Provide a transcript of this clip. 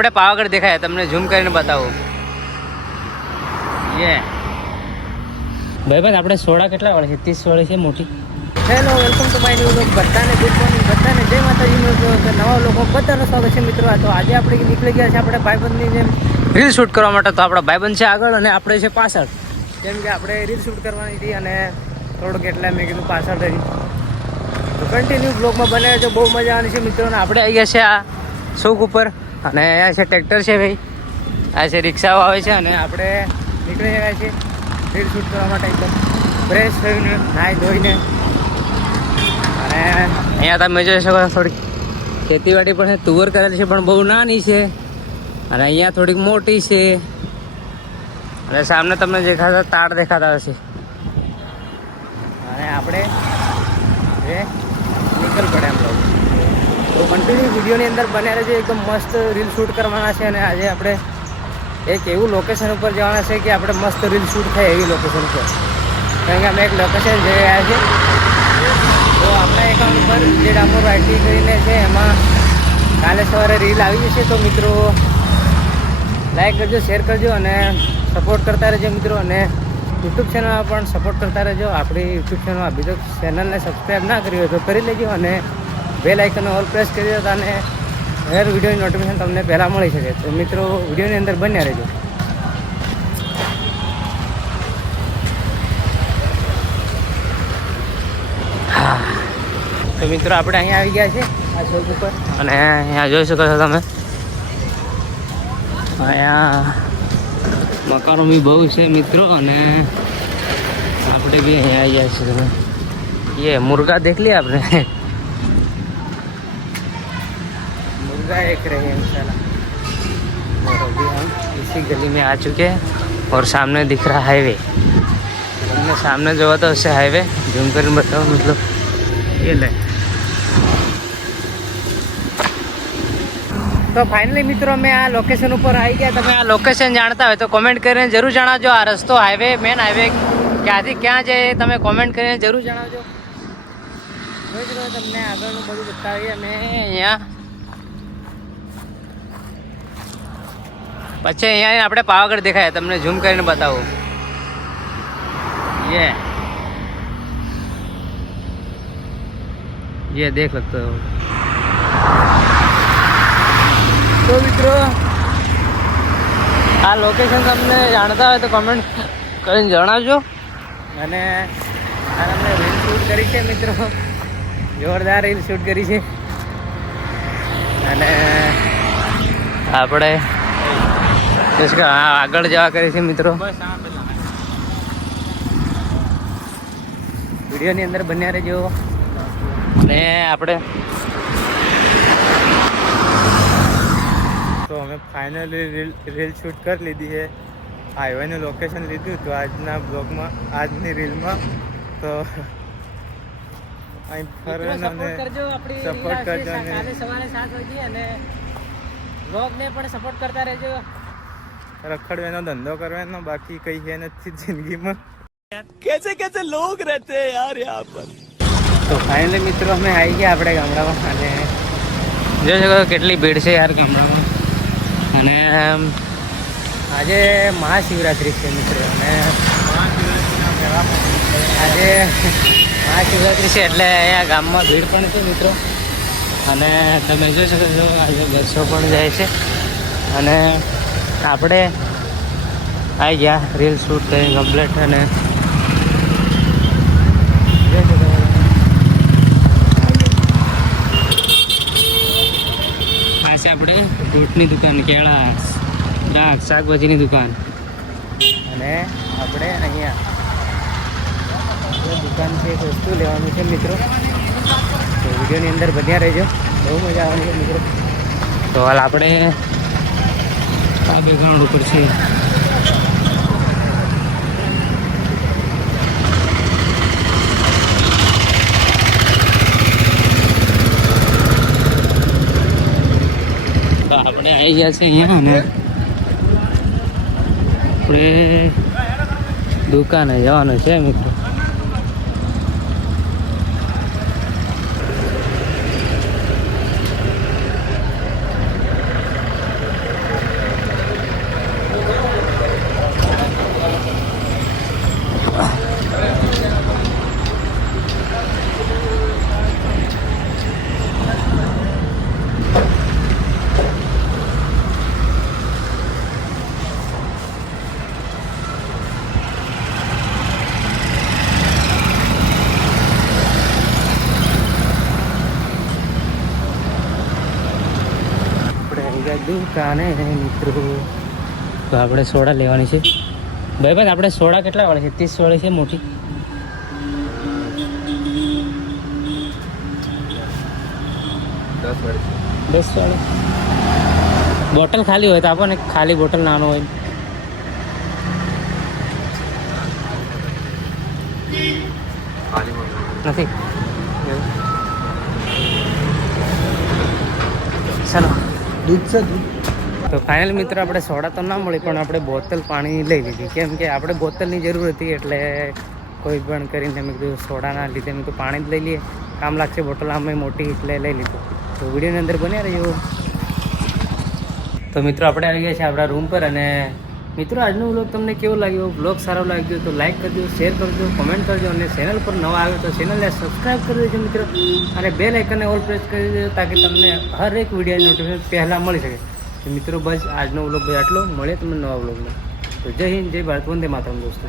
આપણે પાવાગઢ દેખાય તમને ઝૂમ કરીને બતાવું. યે ભાઈ આપણે સોડા કેટલા વાળી છે? ત્રીસ વાળી છે મોટી. Hello welcome to my new blog બધાને ગુડ મોર્નિંગ બધાને જય માતાજી નવા લોકો બધાનો સ્વાગત છે મિત્રો. તો આજે આપણે નીકળી ગયા છે આપણે ભાઈબંધની જેમ રીલ શૂટ કરવા માટે. તો આપણા ભાઈબંધ છે આગળ અને આપણે છે પાછળ. કેમ કે આપણે રીલ શૂટ કરવાની હતી અને થોડુંક એટલે મેં કીધું પાછળ રહી. તો કન્ટિન્યુ બ્લોગમાં બને છે બહુ મજા આવવાની છે મિત્રોને આપણે આવી ગયા છે આ શોક ઉપર. અને અહીંયા છે ટ્રેક્ટર છે ભાઈ. આ છે રિક્ષાઓ આવે છે અને આપણે નીકળી ગયા છીએ રીલ શૂટ કરવા માટે એકદમ ફ્રેશ થઈને, નાહી ધોઈને. અને અહીંયા તમે જોઈ શકો થોડીક ખેતીવાડી પણ તુવર કરેલી છે, પણ બહુ નાની છે. અને અહીંયા થોડીક મોટી છે. અને સામે તમને દેખાતા તાર દેખાતા હશે. અને આપણે નીકળ પડે એમ લોકો તો કન્ટિન્યુ વિડીયોની અંદર બન્યા રહેજો. એકદમ મસ્ત રીલ શૂટ કરવાના છે અને આજે આપણે એક એવું લોકેશન ઉપર જવાના છે કે આપણે મસ્ત રીલ શૂટ થાય એવી લોકેશન ઉપર. કારણ કે અમે એક લોકેશન જઈ રહ્યા છીએ તો આપણા એકાઉન્ટ ઉપર જે ડામોર આઈટી કરીને છે, એમાં કાલે સવારે રીલ આવી જશે. તો મિત્રો લાઈક કરજો શેર કરજો અને સપોર્ટ કરતા રહેજો મિત્રો. અને યુટ્યુબ ચેનલમાં પણ સપોર્ટ કરતા રહેજો. આપણી યુટ્યુબ ચેનલમાં બીજો ચેનલને સબસ્ક્રાઈબ ના કરી હોય તો કરી લેજો. અને બે લાઇકનનો ઓલ પ્રેસ કરી દો અને હેર વિડીયોની નોટિફિકેશન તમને પહેલાં મળી શકે. તો મિત્રો, વિડીયોની અંદર બન્યા રહેજો. તો મિત્રો, આપણે અહીંયા આવી ગયા છે આ શોપ ઉપર. અને અહીંયા જોઈ શકો છો તમે. અહીંયા મકાનો બી બહુ છે મિત્રો, અને આપણે બી અહીંયા આવી ગયા છીએ તમે. એ મુર્ગા દેખ લઈએ આપણે. मुर्गा एक रहे हैं इंशाल्लाह और अभी हम इसी गली में आ चुके हैं और सामने दिख रहा हाईवे हमने सामने जो था उससे हाईवे झूम कर बताओ मतलब ये ले તો ફાઇનલી મિત્રો મેં આ લોકેશન ઉપર આવી ગયા તમે આ લોકેશન જાણતા હોય તો કોમેન્ટ કરીને જરૂર જણાવજો આ રસ્તો હાઈવે મેન હાઈવે ક્યાંથી ક્યાં જાય એ તમે કોમેન્ટ કરીને જરૂર જણાવજો જોઈ શકો છો તમને આગળનું બધું બતાવીએ અમે અહીંયા પછી અહીંયા આપણે પાવાગઢ દેખાય, તમને ઝૂમ કરીને બતાવો. યે. યે દેખ લગતો તો મિત્રો, આ લોકેશન તમને જાણતા હોય તો કમેન્ટ કરીને જણાવજો. અને આ તમને રીલ શૂટ કરી છે મિત્રો. જોરદાર રીલ શૂટ કરી છે. અને આપણે આગળ જવા કરે છે મિત્રો. વિડીયોની અંદર બન્યા રહેજો. અને આપણે તો અમે ફાઇનલી રીલ રીલ શૂટ કરી લીધી છે. હાઈવેનું લોકેશન લીધું તો આજના બ્લોગમાં આજની રીલમાં તો અહીં ફરવાનું અને સપોર્ટ કરજો અને- સવારે સાત વાગે અને બ્લોગને પણ સપોર્ટ કરતા રહેજો. રખડવાનો ધંધો કરવાનો બાકી કઈ છે નથી જિંદગીમાં. તો ફાઇનલી મિત્રો અમે આવી ગયા આપણે ગામડામાં. અને જોઈ શકો છો કેટલી ભીડ છે યાર ગામડામાં. અને આજે મહાશિવરાત્રિ છે મિત્રો. અને આજે મહાશિવરાત્રિ છે એટલે અહીંયા ગામમાં ભીડ પણ છે મિત્રો. અને તમે જોઈ શકો છો આજે બસો પણ જાય છે. અને આપણે આવી ગયા રીલ શૂટ થઈ કમ્પ્લીટ અને છે આપણે ફ્રૂટની દુકાન, કેળા દ્રાક્ષ શાકભાજીની દુકાન. અને આપણે અહીંયા દુકાન છે એક વસ્તુ લેવાનું છે, મિત્રો. તો વિડીયોની અંદર બન્યા રહેજો. બહુ મજા આવવાની છે, મિત્રો. તો હાલ આપણે આ બેકગ્રાઉન્ડ ઉપર છે આપણે આવી ગયા છે અહીંયા અને આપણે દુકાને જવાનું છે મિત્રો. દુકાને મિત્રો? તો આપણે સોડા લેવાની છે. ભાઈ ભાઈ આપણે સોડા કેટલા વાળી છે? ત્રીસ વાળી છે મોટી. દસ વાળી. બોટલ ખાલી હોય તો આપો ને. ખાલી બોટલ નાનો હોય. નથી. ચાલો. દૂધ છે, દૂધ. તો ફાઇનલ મિત્રો આપણે સોડા તો ના મળી, પણ આપણે બોટલ પાણી લઈ લીધી. કેમ કે આપણે બોટલની જરૂર હતી, એટલે કોઈ પણ કરીને મેં કીધું સોડાના લીધે મેં તો પાણી જ લઈ લઈએ. કામ લાગશે બોટલ આમે મોટી એટલે લઈ લીધું. તો વિડીયોની અંદર બન્યા રહ્યું તો મિત્રો આપણે આવી ગયા છીએ આપણા રૂમ પર અને મિત્રો, આજનો વ્લોગ તમને કેવો લાગ્યો? વ્લોગ સારો લાગ્યો તો લાઈક કરજો શેર કરજો કમેન્ટ કરજો અને ચેનલ પર નવા આવ્યો તો ચેનલને સબસ્ક્રાઈબ કરી દેજો મિત્રો. અને બે લાઇકનને ઓલ પ્રેસ કરી દેજો તાકી તમને હર એક વીડિયો નોટિફિકેશન પહેલાં મળી શકે. તો મિત્રો, બસ આજનો વ્લોગ ભાઈ આટલો. મળે તમને નવા વ્લોગમાં તો જય હિન્દ, જય ભારત. વંદે માતરમ, દોસ્તો.